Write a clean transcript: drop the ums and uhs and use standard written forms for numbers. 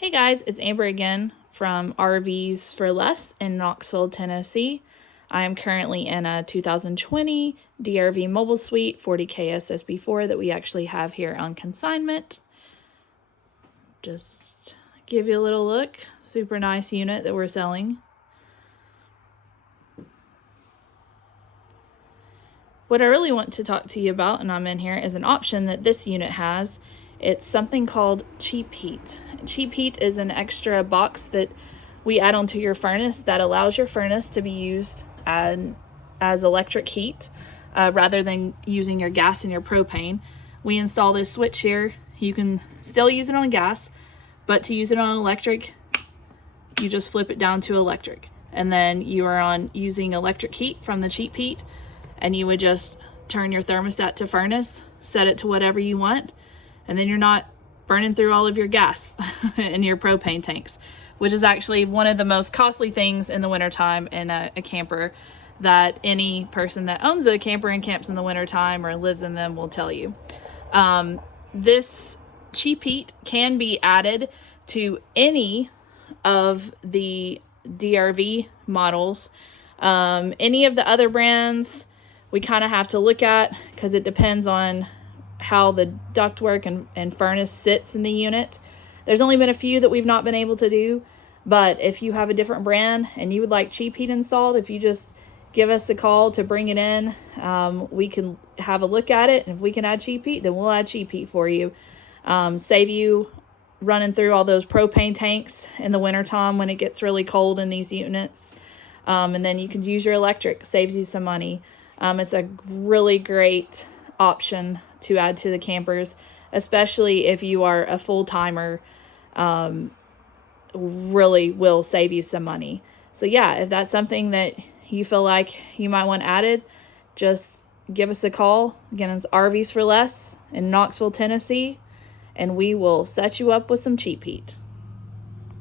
Hey guys, it's Amber again from RVs for Less in Knoxville, Tennessee. I am currently in a 2020 DRV Mobile Suite 40K SSB4 that we actually have here on consignment. Just give you a little look. Super nice unit that we're selling. What I really want to talk to you about, and I'm in here, is an option that this unit has. It's something called cheap heat. Cheap heat is an extra box that we add onto your furnace that allows your furnace to be used as electric heat rather than using your gas and your propane. We install this switch here. You can still use it on gas, but to use it on electric, you just flip it down to electric. And then you are on using electric heat from the cheap heat, and you would just turn your thermostat to furnace, set it to whatever you want, and then you're not burning through all of your gas in your propane tanks, which is actually one of the most costly things in the wintertime in a camper that any person that owns a camper and camps in the wintertime or lives in them will tell you. This cheap heat can be added to any of the DRV models. Any of the other brands we kind of have to look at because it depends on how the ductwork and furnace sits in the unit. There's only been a few that we've not been able to do, but if you have a different brand and you would like cheap heat installed, if you just give us a call to bring it in, we can have a look at it, and if we can add cheap heat, then we'll add cheap heat for you. Save you running through all those propane tanks in the wintertime when it gets really cold in these units. And then you can use your electric, saves you some money. It's a really great option to add to the campers, especially if you are a full-timer. Really will save you some money. So yeah, if that's something that you feel like you might want added, just give us a call. Again, it's RVs for Less in Knoxville, Tennessee, and we will set you up with some cheap heat.